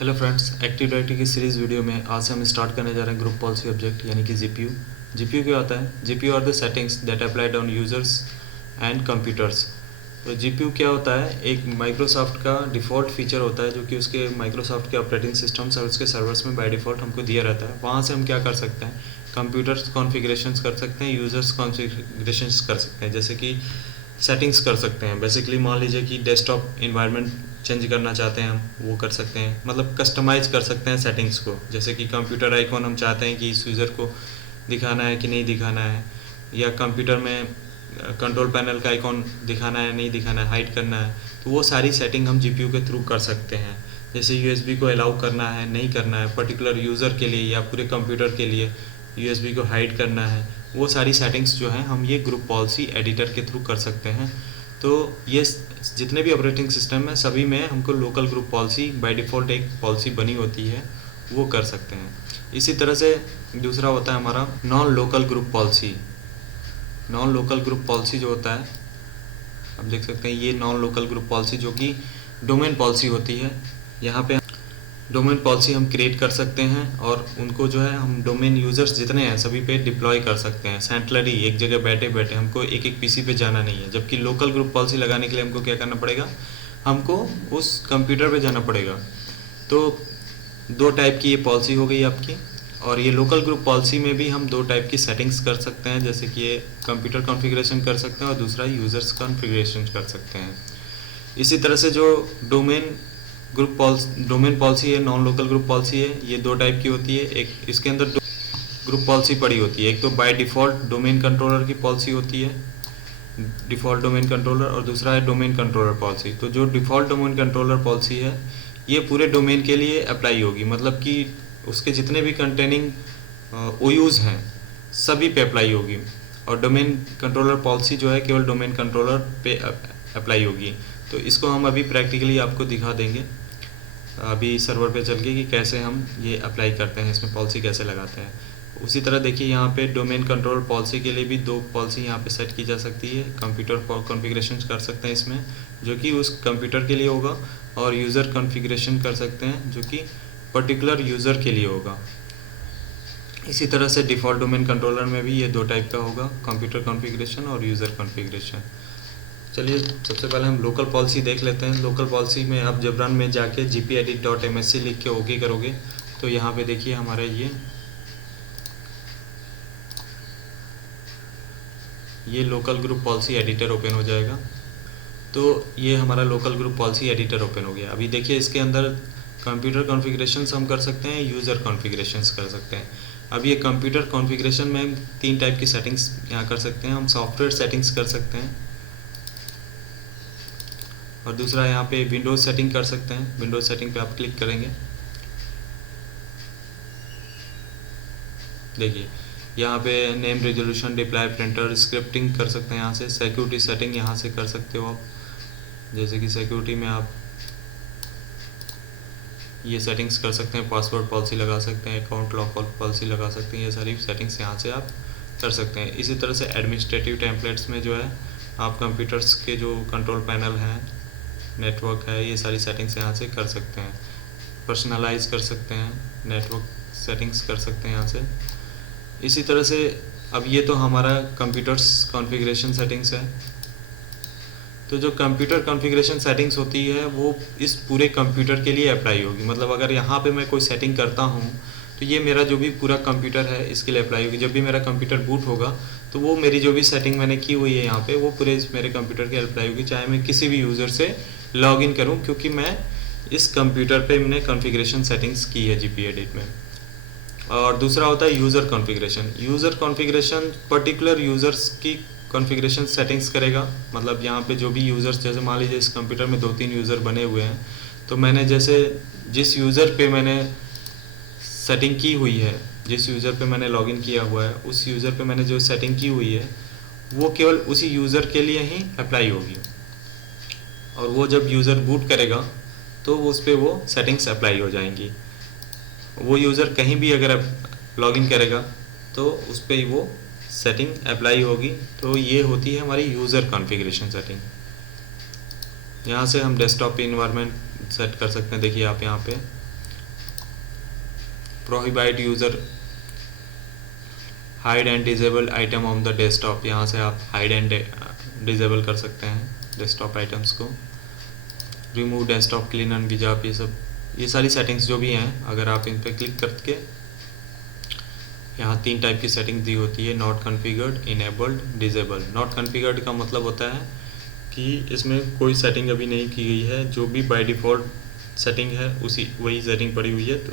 Hello friends, active directory की series video में आज से हम स्टार्ट करने जा रहे हैं ग्रुप पॉलिसी ऑब्जेक्ट यानी कि जीपीयू। जीपीयू क्या होता है? GPU are the settings that applied on users and computers. तो जीपीयू क्या होता है? एक माइक्रोसॉफ्ट का डिफ़ॉल्ट फीचर होता है जो कि उसके माइक्रोसॉफ्ट के ऑपरेटिंग सिस्टम्स और उसके सर्वर्स में बाय डिफ़ॉल्ट हमको दिया रहता है। वहाँ से हम क्या कर सकते हैं? कंप्यूटर्स कॉन्फ़िगरेशंस कर सकते हैं, यूज़र्स कॉन्फ़िगरेशंस कर सकते हैं, जैसे कि सेटिंग्स कर सकते हैं। बेसिकली मान लीजिए कि डेस्कटॉप इन्वायरमेंट चेंज करना चाहते हैं, हम वो कर सकते हैं, मतलब कस्टमाइज कर सकते हैं सेटिंग्स को। जैसे कि कंप्यूटर आइकॉन हम चाहते हैं कि इस यूज़र को दिखाना है कि नहीं दिखाना है, या कंप्यूटर में कंट्रोल पैनल का आइकॉन दिखाना है नहीं दिखाना है, हाइड करना है, तो वो सारी सेटिंग हम जीपीयू के थ्रू कर सकते हैं। जैसे यूएसबी को अलाउ करना है नहीं करना है पर्टिकुलर यूज़र के लिए या पूरे कंप्यूटर के लिए, यूएसबी को हाइड करना है, वो सारी सेटिंग्स जो हैं हम ये ग्रुप पॉलिसी एडिटर के थ्रू कर सकते हैं। तो ये जितने भी ऑपरेटिंग सिस्टम है सभी में हमको local group policy by default एक पॉलिसी बनी होती है, वो कर सकते हैं। इसी तरह से दूसरा होता है हमारा non local group policy. Non local group policy जो होता है, आप देख सकते हैं ये नॉन लोकल ग्रुप पॉलिसी जो कि डोमेन पॉलिसी होती है। यहाँ पे डोमेन पॉलिसी हम क्रिएट कर सकते हैं और उनको जो है हम डोमेन यूज़र्स जितने हैं सभी पे डिप्लॉय कर सकते हैं सेंट्रली, एक जगह बैठे बैठे, हमको एक एक पीसी पे जाना नहीं है। जबकि लोकल ग्रुप पॉलिसी लगाने के लिए हमको क्या करना पड़ेगा? हमको उस कंप्यूटर पे जाना पड़ेगा। तो दो टाइप की ये पॉलिसी हो गई आपकी। और ये लोकल ग्रुप पॉलिसी में भी हम दो टाइप की सेटिंग्स कर सकते हैं, जैसे कि ये कंप्यूटर कॉन्फ़िगरेशन कर सकते हैं और दूसरा यूज़र्स कॉन्फ़िगरेशन कर सकते हैं। इसी तरह से जो डोमेन पॉलिसी है, नॉन लोकल ग्रुप पॉलिसी है, ये दो टाइप की होती है। एक इसके अंदर ग्रुप पॉलिसी पड़ी होती है, एक तो बाय डिफ़ॉल्ट डोमेन कंट्रोलर की पॉलिसी होती है, डिफ़ॉल्ट डोमेन कंट्रोलर, और दूसरा है डोमेन कंट्रोलर पॉलिसी। तो जो डिफ़ॉल्ट डोमेन कंट्रोलर पॉलिसी है ये पूरे डोमेन के लिए अप्लाई होगी, मतलब कि उसके जितने भी कंटेनिंग ओयूज़ हैं सभी पे अप्लाई होगी। और डोमेन कंट्रोलर पॉलिसी जो है केवल डोमेन कंट्रोलर पे अप्लाई होगी। तो इसको हम अभी प्रैक्टिकली आपको दिखा देंगे अभी सर्वर पे चल के कि कैसे हम ये अप्लाई करते हैं, इसमें पॉलिसी कैसे लगाते हैं। उसी तरह देखिए यहाँ पे डोमेन कंट्रोल पॉलिसी के लिए भी दो पॉलिसी यहाँ पे सेट की जा सकती है। कंप्यूटर कॉन्फ़िगरेशन कर सकते हैं इसमें जो कि उस कंप्यूटर के लिए होगा, और यूज़र कॉन्फ़िगरेशन कर सकते हैं जो कि पर्टिकुलर यूज़र के लिए होगा। इसी तरह से डिफ़ॉल्ट डोमेन कंट्रोलर में भी ये दो टाइप का होगा, कंप्यूटर कॉन्फ़िगरेशन और यूज़र कॉन्फ़िगरेशन। चलिए सबसे पहले हम लोकल पॉलिसी देख लेते हैं। लोकल पॉलिसी में आप जब रन में जाके gpedit.msc लिख के ओके करोगे तो यहाँ पे देखिए हमारा ये local group policy editor open हो जाएगा। तो ये हमारा local group policy editor open हो गया। अभी देखिए इसके अंदर कंप्यूटर कॉन्फ़िगरेशंस हम कर सकते हैं, यूज़र कॉन्फ़िगरेशंस कर सकते हैं। अब ये कंप्यूटर कॉन्फ़िगरेशन में तीन टाइप की सेटिंग्स यहाँ कर सकते हैं। हम सॉफ्टवेयर सेटिंग्स कर सकते हैं, और दूसरा यहाँ पे विंडोज़ सेटिंग कर सकते हैं। विंडोज़ सेटिंग पे आप क्लिक करेंगे, देखिए यहाँ पे name resolution deploy printer scripting कर सकते हैं। यहाँ से सिक्योरिटी सेटिंग यहाँ से कर सकते हो आप, जैसे कि सिक्योरिटी में आप ये सेटिंग्स कर सकते हैं, पासवर्ड पॉलिसी लगा सकते हैं, अकाउंट लॉक पॉलिसी लगा सकते हैं, ये सारी सेटिंग्स यहाँ से आप कर सकते हैं। इसी तरह से एडमिनिस्ट्रेटिव टेम्पलेट्स में जो है आप कंप्यूटर्स के जो कंट्रोल पैनल हैं, नेटवर्क है, ये सारी सेटिंग्स यहाँ से कर सकते हैं। पर्सनलाइज कर सकते हैं, नेटवर्क सेटिंग्स कर सकते हैं यहाँ से। इसी तरह से अब ये तो हमारा कंप्यूटर्स कॉन्फ़िगरेशन सेटिंग्स है। तो जो कंप्यूटर कॉन्फ़िगरेशन सेटिंग्स होती है वो इस पूरे कंप्यूटर के लिए अप्लाई होगी। मतलब अगर यहाँ पे मैं कोई सेटिंग करता हूँ तो ये मेरा जो भी पूरा कंप्यूटर है इसके लिए अप्लाई होगी। जब भी मेरा कंप्यूटर बूट होगा तो वो मेरी जो भी सेटिंग मैंने की हुई है यहाँ पे वो पूरे इस मेरे कंप्यूटर के अप्लाई होगी, चाहे मैं किसी भी यूज़र से लॉग इन करूँ, क्योंकि मैं इस कंप्यूटर पे मैंने कॉन्फ़िगरेशन सेटिंग्स की है gpedit में। और दूसरा होता है user configuration. User configuration particular users की कॉन्फ़िगरेशन सेटिंग्स करेगा। मतलब यहाँ पे जो भी यूज़र्स, जैसे मान लीजिए इस कंप्यूटर में 2-3 यूज़र बने हुए हैं, तो मैंने जैसे जिस यूज़र पे मैंने सेटिंग की हुई है, जिस यूज़र पे मैंने लॉगिन किया हुआ है, उस यूज़र पे मैंने जो सेटिंग की हुई है वो केवल उसी यूज़र के लिए ही अप्लाई होगी। और वो जब यूज़र बूट करेगा तो उस पर वो सेटिंग्स अप्लाई हो जाएंगी। वो यूज़र कहीं भी अगर लॉगिन करेगा तो उस पर वो सेटिंग अप्लाई होगी। तो ये होती है हमारी यूज़र कॉन्फ़िगरेशन सेटिंग। यहाँ से हम डेस्कटॉप इन्वायरमेंट सेट कर सकते हैं। देखिए आप यहाँ पे prohibit user hide and disable item on the desktop, यहाँ से आप हाइड एंड डिजेबल कर सकते हैं डेस्कटॉप आइटम्स को। रिमूव डेस्कटॉप क्लीन एंड विजाप, ये सारी सेटिंग्स जो भी हैं, अगर आप इन पर क्लिक करके यहाँ 3 टाइप की सेटिंग दी होती है, not configured, enabled, disable. Not configured का मतलब होता है कि इसमें कोई सेटिंग अभी नहीं की गई है, जो भी बाय डिफ़ॉल्ट सेटिंग है उसी वही सेटिंग पड़ी हुई है, तो